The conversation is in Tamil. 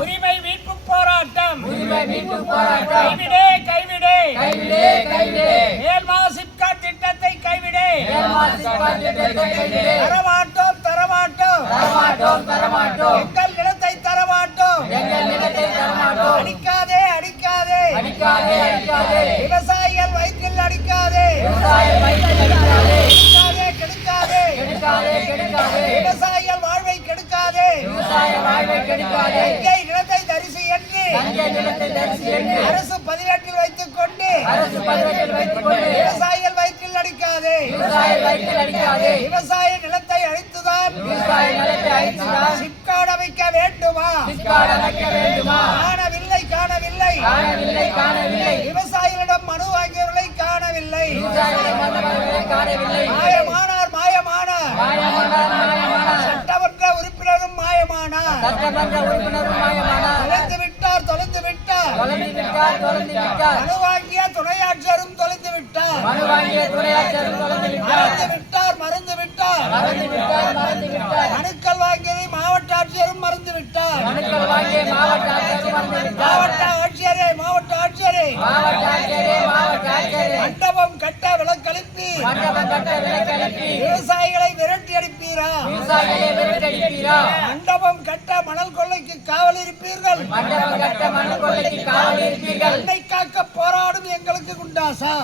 உரிமை மீட்பு போராட்டம் கைவிடு கைவிடு மேல்மா சிப்காட் திட்டத்தை கைவிடு தரமாட்டோம் எங்கள் நிலத்தை தரமாட்டோம் அடிக்காதே விவசாயிகள் வயிற்றில் அடிக்காதே கெடுக்காதே விவசாயிகள் வாழ்வை கெடுக்காதே நிலத்தை தரிசி என்று அரசு பதிவேட்டில் வைத்துக் கொண்டு விவசாயிகள் வயிற்றில் அடிக்காதே விவசாய நிலத்தை அழித்துதான் சிப்காட் அமைக்க வேண்டுமா காணவில்லை விவசாயிகளிடம் மனு வாங்கியவர்களை காணவில்லை மாயமானார் சட்டமன்ற உறுப்பினரும் மாயமானார் தொலைந்து விட்டார் மனு வாங்கிய துணை ஆட்சியரும் தொலைந்து விட்டார் மறந்து விட்டார் மனுக்கள் வாங்கியதை மாவட்ட ஆட்சியரும் மறந்து விட்டார் மாவட்ட ஆட்சியரே மண்டபம் கட்ட விலக்களிப்பி விவசாயிகளை விரட்டி அடிப்பீரா மண்டபம் கட்ட மணல் கொள்ளைக்கு காவல் இருப்பீர்கள் மண்ணை காக்க போராடும் எங்களுக்கு குண்டாசா